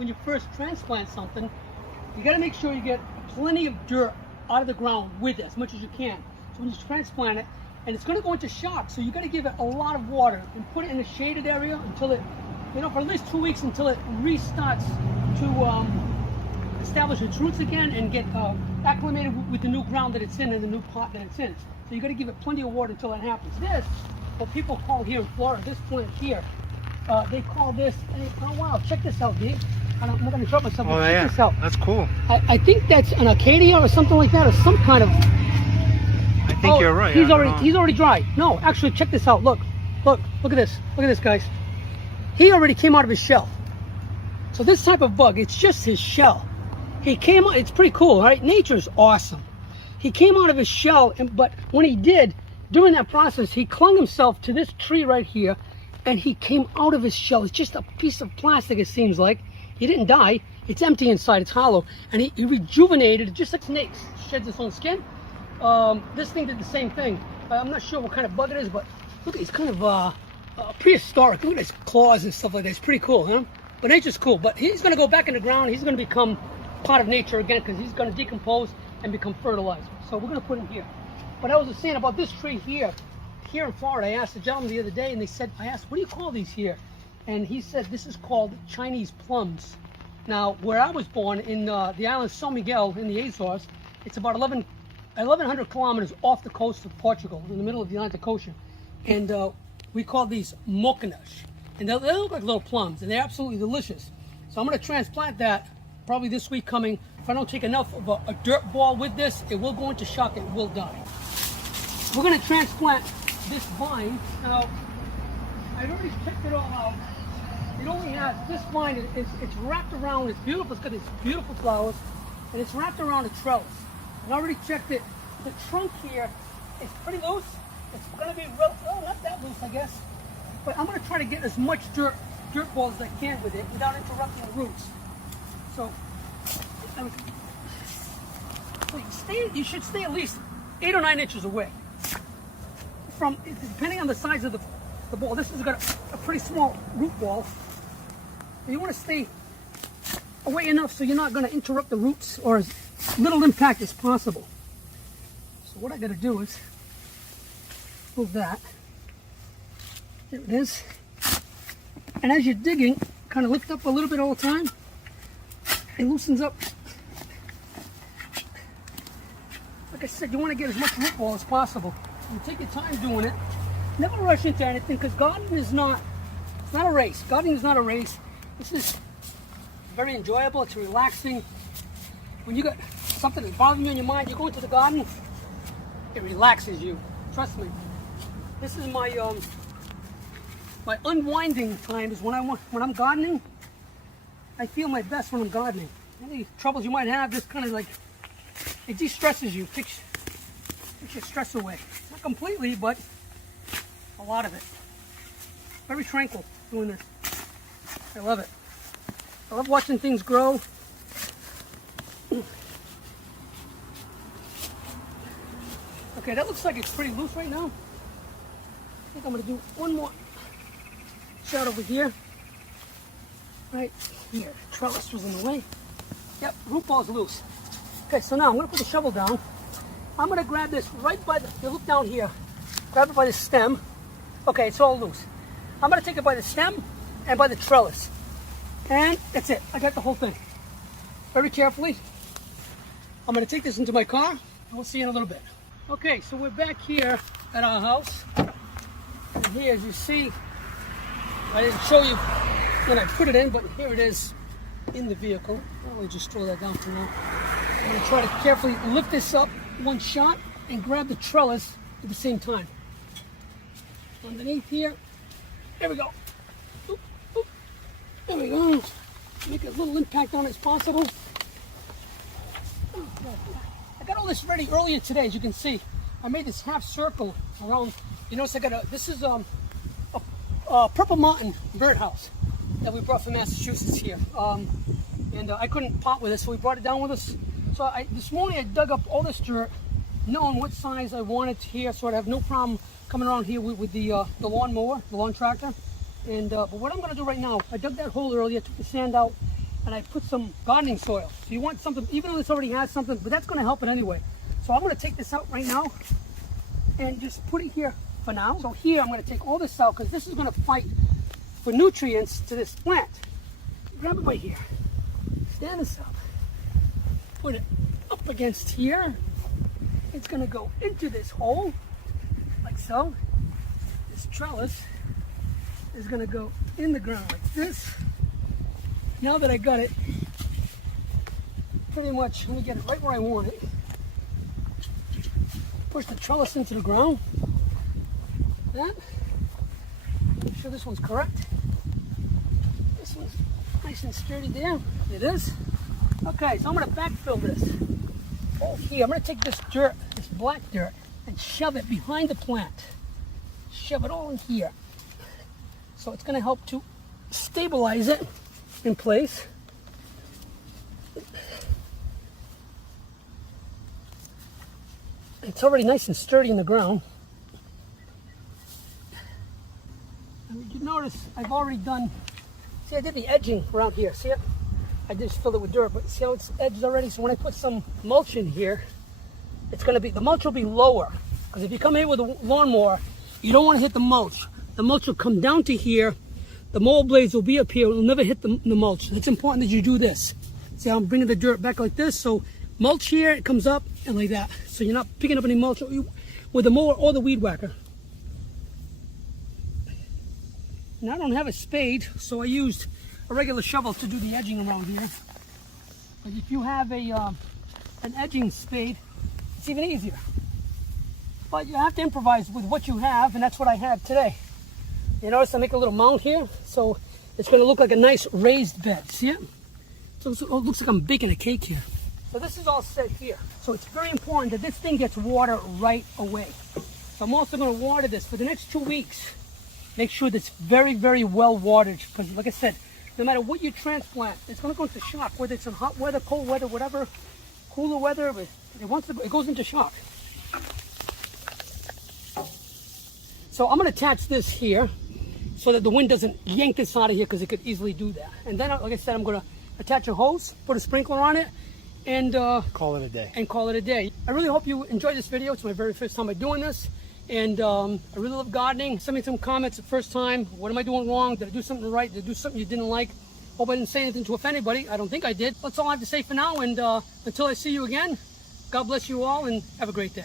when you first transplant something, you got to make sure you get plenty of dirt out of the ground with it as much as you can. So when you transplant it, and it's going to go into shock, so you got to give it a lot of water and put it in a shaded area until it, you know, for at least 2 weeks until it restarts to establish its roots again and get acclimated with the new ground that it's in and the new pot that it's in. So you got to give it plenty of water until that happens. This, what people call here in Florida, this plant here, they call this, oh wow, check this out, Dave. I'm not going to drop myself, but check this out. That's cool. I think that's an Acacia or something like that, or some kind of... I think you're right. He's already dry. No, actually, check this out. Look at this. Look at this, guys. He already came out of his shell. So this type of bug, it's just his shell. He came out, it's pretty cool, right? Nature's awesome. He came out of his shell, but when he did, during that process, he clung himself to this tree right here, and he came out of his shell. It's just a piece of plastic, it seems like. He didn't die. It's empty inside. It's hollow. And he rejuvenated, just like snakes. Sheds its own skin. This thing did the same thing. I'm not sure what kind of bug it is, but look, it's kind of prehistoric. Look at his claws and stuff like that. It's pretty cool, huh? But nature's cool. But he's going to go back in the ground. He's going to become part of nature again because he's going to decompose and become fertilizer. So we're going to put him here. But I was just saying about this tree here in Florida. I asked the gentleman the other day, and I asked, what do you call these here? And he said this is called Chinese plums. Now, where I was born in the island of São Miguel in the Azores, it's about 1,100 kilometers off the coast of Portugal, in the middle of the Atlantic Ocean. And we call these mocanas. And they look like little plums, and they're absolutely delicious. So I'm going to transplant that probably this week coming. If I don't take enough of a dirt ball with this, it will go into shock, it will die. We're going to transplant this vine. Now, I've already checked it all out. It only has, this vine, it's wrapped around, it's beautiful, it's got these beautiful flowers, and it's wrapped around a trellis. And I already checked it. The trunk here is pretty loose. It's going to be real, oh, not that loose, I guess. But I'm going to try to get as much dirt balls as I can with it without interrupting the roots. So, you should stay at least 8 or 9 inches away. Depending on the size of the ball. This has got a pretty small root ball. You want to stay away enough so you're not going to interrupt the roots or as little impact as possible. So what I got to do is move that. There it is. And as you're digging, kind of lift up a little bit all the time. It loosens up. Like I said, you want to get as much root ball as possible. You take your time doing it. Never rush into anything because gardening is not a race. Gardening is not a race. This is very enjoyable. It's relaxing. When you got something that's bothering you in your mind, you go into the garden, it relaxes you. Trust me. This is my my unwinding time is when I'm gardening. I feel my best when I'm gardening. Any troubles you might have, this kind of like, it de-stresses you, takes your stress away. Not completely, but a lot of it. Very tranquil doing this. I love it. I love watching things grow. Okay, that looks like it's pretty loose right now. I think I'm going to do one more shot over here. Right here. Trellis was in the way. Yep, root ball's loose. Okay, so now I'm going to put the shovel down. I'm going to grab this right by the, look down here. Grab it by the stem. Okay, it's all loose. I'm going to take it by the stem and by the trellis. And that's it. I got the whole thing. Very carefully. I'm going to take this into my car, and we'll see you in a little bit. Okay, so we're back here at our house. And here, as you see, I didn't show you when I put it in, but here it is in the vehicle. I'll just throw that down for now. I'm going to try to carefully lift this up one shot and grab the trellis at the same time. Underneath here. There we go. Oop, oop. There we go. Make as little impact on it as possible. I got all this ready earlier today, as you can see. I made this half circle around. You notice I got this is a Purple Mountain birdhouse that we brought from Massachusetts here. And I couldn't pot with it, so we brought it down with us. So this morning I dug up all this dirt, knowing what size I wanted here, so I'd have no problem coming around here with the lawn mower, the lawn tractor. And but what I'm going to do right now, I dug that hole earlier, took the sand out, and I put some gardening soil. So you want something, even though this already has something, but that's gonna help it anyway. So I'm gonna take this out right now and just put it here for now. So here I'm gonna take all this out because this is gonna fight for nutrients to this plant. Grab it right here, stand this up, put it up against here. It's gonna go into this hole, like so. This trellis is gonna go in the ground like this. Now that I got it, pretty much, let me get it right where I want it. Push the trellis into the ground. That. Make sure this one's correct. This one's nice and sturdy there. It is. Okay, so I'm gonna backfill this. Oh, here, I'm gonna take this dirt, this black dirt, and shove it behind the plant. Shove it all in here. So it's gonna help to stabilize it in place. It's already nice and sturdy in the ground. And you notice I've already done, see, I did the edging around here, see it? I just filled it with dirt, but see how it's edged already? So when I put some mulch in here, it's gonna be, the mulch will be lower. Because if you come here with a lawnmower, you don't wanna hit the mulch. The mulch will come down to here. The mold blades will be up here. It will never hit the mulch. It's important that you do this. See how I'm bringing the dirt back like this? So mulch here, it comes up and like that. So you're not picking up any mulch with the mower or the weed whacker. Now I don't have a spade, so I used a regular shovel to do the edging around here. But if you have a an edging spade, it's even easier. But you have to improvise with what you have, and that's what I had today. You notice I make a little mound here, so it's going to look like a nice raised bed. See it? So it looks like I'm baking a cake here. So this is all set here. So it's very important that this thing gets water right away. So I'm also going to water this for the next 2 weeks. Make sure that's very, very well watered, because like I said, no matter what you transplant, it's going to go into shock, whether it's in hot weather, cold weather, whatever, cooler weather, but it goes into shock. So I'm going to attach this here so that the wind doesn't yank this out of here, because it could easily do that. And then, like I said, I'm going to attach a hose, put a sprinkler on it, and call it a day. I really hope you enjoyed this video. It's my very first time doing this, and I really love gardening. Send me some comments the first time. What am I doing wrong? Did I do something right? Did I do something you didn't like? Hope I didn't say anything to offend anybody. I don't think I did. That's all I have to say for now, and until I see you again, God bless you all, and have a great day.